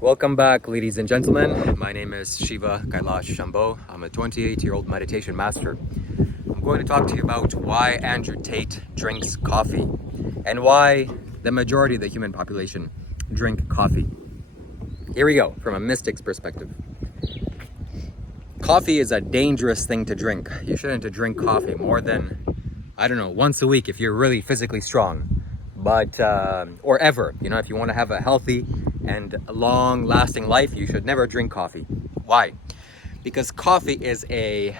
Welcome back, ladies and gentlemen. My name is Shiva Kailash Shambho. I'm a 28-year-old meditation master. I'm going to talk to you about why Andrew Tate drinks coffee and why the majority of the human population drink coffee. Here we go, from a mystic's perspective. Coffee is a dangerous thing to drink. You shouldn't drink coffee more than, once a week if you're really physically strong. But, or ever, if you want to have a healthy and long-lasting life, you should never drink coffee. Why? Because coffee is a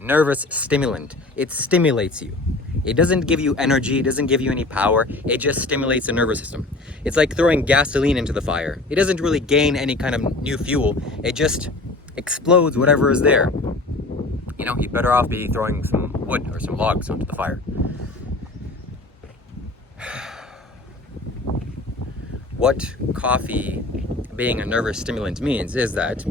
nervous stimulant. It stimulates you. It doesn't give you energy, it doesn't give you any power, it just stimulates the nervous system. It's like throwing gasoline into the fire. It doesn't really gain any kind of new fuel, it just explodes whatever is there. You'd better off be throwing some wood or some logs onto the fire. What coffee being a nervous stimulant means is that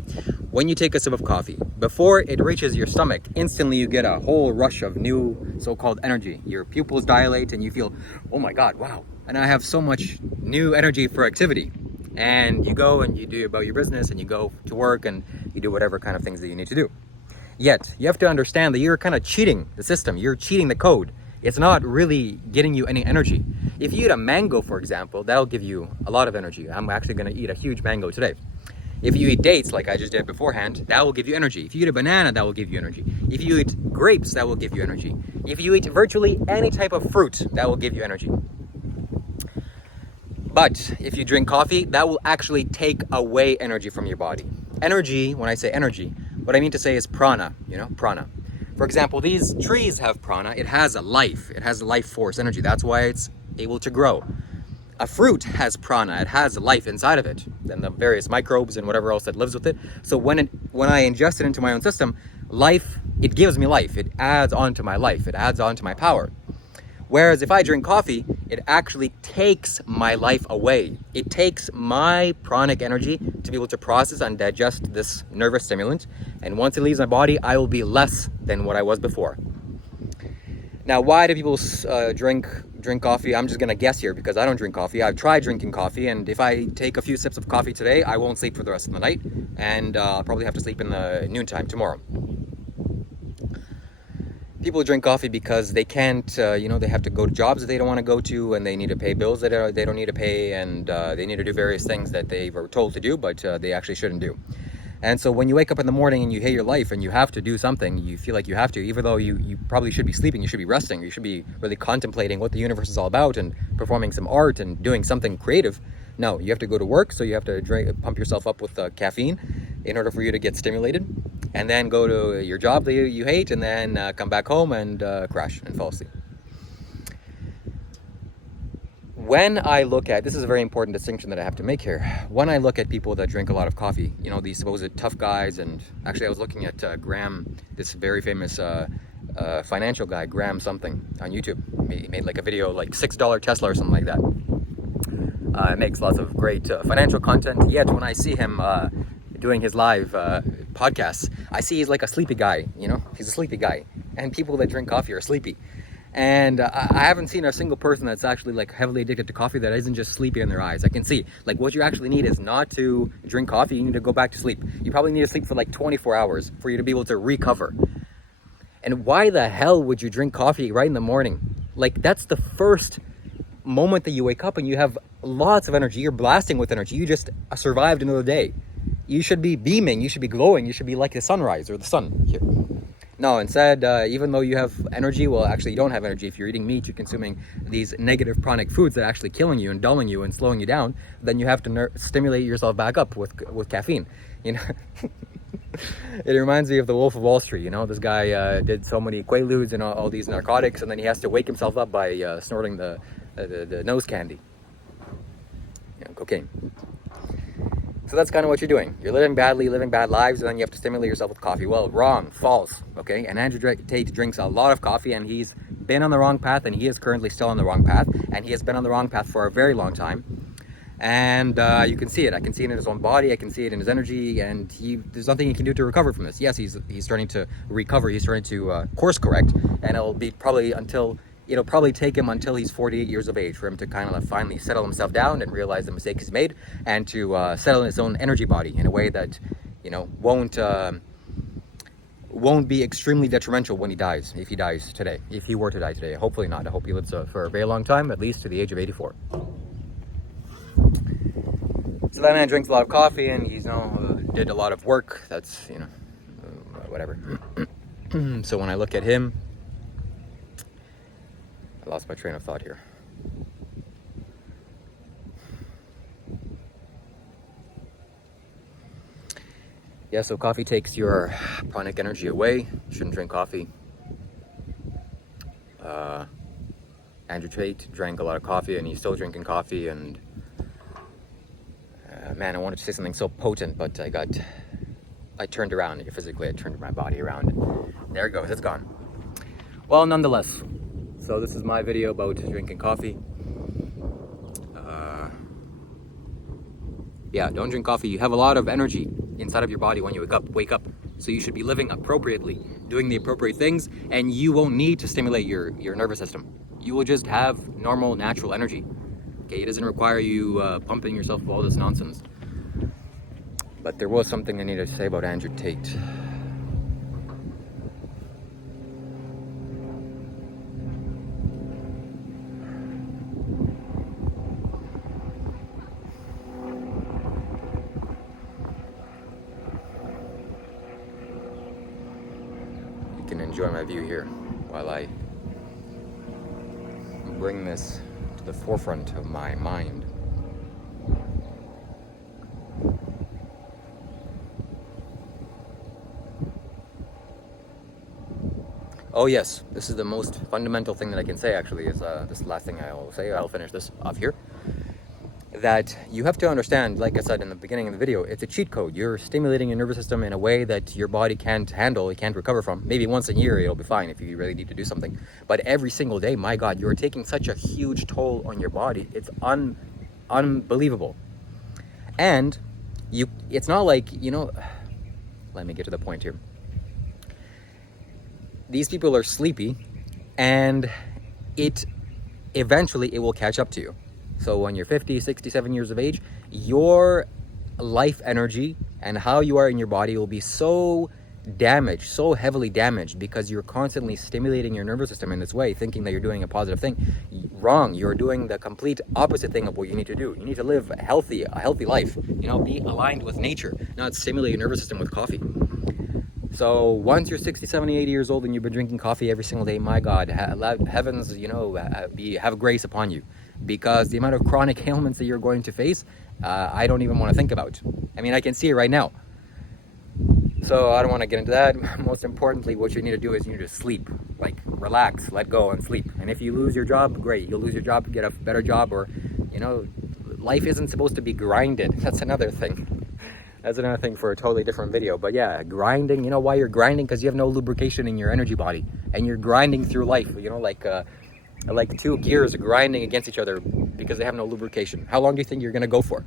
when you take a sip of coffee, before it reaches your stomach, instantly you get a whole rush of new so-called energy. Your pupils dilate and you feel, oh my God, wow. And I have so much new energy for activity. And you go and you do about your business and you go to work and you do whatever kind of things that you need to do. Yet, you have to understand that you're kind of cheating the system. You're cheating the code. It's not really getting you any energy. If you eat a mango, for example, that'll give you a lot of energy. I'm actually going to eat a huge mango today. If you eat dates, like I just did beforehand, that will give you energy. If you eat a banana, that will give you energy. If you eat grapes, that will give you energy. If you eat virtually any type of fruit, that will give you energy. But if you drink coffee, that will actually take away energy from your body. Energy, when I say energy, what I mean to say is prana, prana. For example, these trees have prana. It has a life. It has a life force energy. That's why it's able to grow. A fruit has prana. It has life inside of it, and the various microbes and whatever else that lives with it. So when I ingest it into my own system, it gives me life. It adds on to my life. It adds on to my power. Whereas if I drink coffee, it actually takes my life away. It takes my pranic energy to be able to process and digest this nervous stimulant. And once it leaves my body, I will be less than what I was before. Now, why do people drink coffee? I'm just going to guess here because I don't drink coffee. I've tried drinking coffee, and if I take a few sips of coffee today, I won't sleep for the rest of the night, and I'll probably have to sleep in the noontime tomorrow. People drink coffee because they can't, they have to go to jobs that they don't want to go to, and they need to pay bills that they don't need to pay, and they need to do various things that they were told to do, but they actually shouldn't do. And so when you wake up in the morning and you hate your life and you have to do something, you feel like you have to, even though you probably should be sleeping, you should be resting, you should be really contemplating what the universe is all about and performing some art and doing something creative. No, you have to go to work, so you have to pump yourself up with caffeine in order for you to get stimulated, and then go to your job that you hate, and then come back home and crash and fall asleep. When I look at, this is a very important distinction that I have to make here. When I look at people that drink a lot of coffee, these supposed tough guys, and actually I was looking at Graham, this very famous financial guy, Graham something, on YouTube. He made like a video, like $6 Tesla or something like that. Makes lots of great financial content, yet when I see him doing his live podcasts, I see he's like a sleepy guy, he's a sleepy guy. And people that drink coffee are sleepy. And I haven't seen a single person that's actually like heavily addicted to coffee that isn't just sleepy in their eyes. I can see, like, what you actually need is not to drink coffee, you need to go back to sleep. You probably need to sleep for like 24 hours for you to be able to recover. And why the hell would you drink coffee right in the morning? Like, that's the first moment that you wake up and you have lots of energy. You're blasting with energy. You just survived another day. You should be beaming, you should be glowing, you should be like the sunrise or the sun here. No, instead, even though you have energy, well, actually you don't have energy. If you're eating meat, you're consuming these negative pranic foods that are actually killing you and dulling you and slowing you down, then you have to stimulate yourself back up with caffeine. It reminds me of the Wolf of Wall Street. This guy did so many quaaludes and all these narcotics, and then he has to wake himself up by snorting the nose candy. Cocaine. So that's kind of what you're doing. You're living badly, living bad lives, and then you have to stimulate yourself with coffee. Well, wrong, false, okay? And Andrew Tate drinks a lot of coffee, and he's been on the wrong path, and he is currently still on the wrong path, and he has been on the wrong path for a very long time. And you can see it. I can see it in his own body. I can see it in his energy, and there's nothing he can do to recover from this. Yes, he's starting to recover. He's starting to course correct, and it'll be probably until it'll probably take him until he's 48 years of age for him to kind of finally settle himself down and realize the mistakes he's made, and to settle his own energy body in a way that, you know, won't be extremely detrimental when he dies, if he dies today, if he were to die today. Hopefully not. I hope he lives for a very long time, at least to the age of 84. So that man drinks a lot of coffee, and he's, you know, did a lot of work. That's, you know, whatever. So when I look at him, I lost my train of thought here. Yeah, so coffee takes your pranic energy away. You shouldn't drink coffee. Andrew Tate drank a lot of coffee, and he's still drinking coffee. And man, I wanted to say something so potent, but I turned around physically. I turned my body around. And there it goes. It's gone. Well, nonetheless. So this is my video about drinking coffee. Yeah, don't drink coffee. You have a lot of energy inside of your body when you wake up. So you should be living appropriately, doing the appropriate things, and you won't need to stimulate your nervous system. You will just have normal, natural energy. Okay, it doesn't require you pumping yourself with all this nonsense. But there was something I needed to say about Andrew Tate. You can enjoy my view here while I bring this to the forefront of my mind. Oh yes, this is the most fundamental thing that I can say, actually, is this last thing I'll say. I'll finish this off here. That you have to understand, like I said in the beginning of the video, it's a cheat code. You're stimulating your nervous system in a way that your body can't handle, it can't recover from. Maybe once a year it'll be fine if you really need to do something. But every single day, my God, you're taking such a huge toll on your body. It's unbelievable. And it's not like, you know, let me get to the point here. These people are sleepy, and eventually it will catch up to you. So when you're 50, 67 years of age, your life energy and how you are in your body will be so damaged, so heavily damaged, because you're constantly stimulating your nervous system in this way, thinking that you're doing a positive thing. Wrong. You're doing the complete opposite thing of what you need to do. You need to live a healthy life. You know, be aligned with nature, not stimulate your nervous system with coffee. So once you're 60, 70, 80 years old and you've been drinking coffee every single day, my God, heavens, you know, have grace upon you. Because the amount of chronic ailments that you're going to face, I don't even want to think about. I mean, I can see it right now. So I don't want to get into that. Most importantly, what you need to do is you need to sleep. Like, relax, let go, and sleep. And if you lose your job, great. You'll lose your job, get a better job, or, you know, life isn't supposed to be grinded. That's another thing. That's another thing for a totally different video. But yeah, grinding, you know why you're grinding? Because you have no lubrication in your energy body. And you're grinding through life, you know, like two gears grinding against each other because they have no lubrication. How long do you think you're going to go for?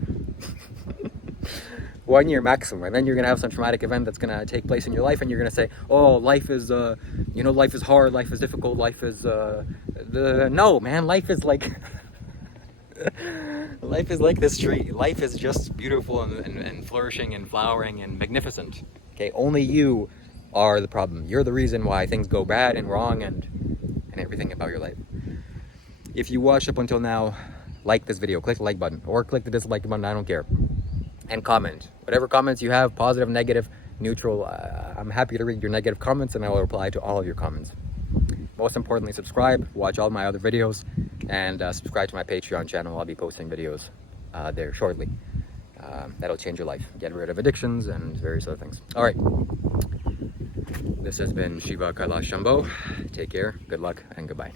1 year maximum. And then you're going to have some traumatic event that's going to take place in your life, and you're going to say, oh, life is, you know, life is hard, life is difficult, life is, no, man, life is like... Life is like this tree. Life is just beautiful and flourishing and flowering and magnificent. Okay, only you are the problem. You're the reason why things go bad and wrong and everything about your life. If you watched up until now, like this video, click the like button, or click the dislike button, I don't care. And comment. Whatever comments you have, positive, negative, neutral, I'm happy to read your negative comments, and I will reply to all of your comments. Most importantly, subscribe, watch all my other videos, and subscribe to my Patreon channel. I'll be posting videos there shortly. That'll change your life. Get rid of addictions and various other things. All right. This has been Shiva Kailash Shambho. Take care, good luck, and goodbye.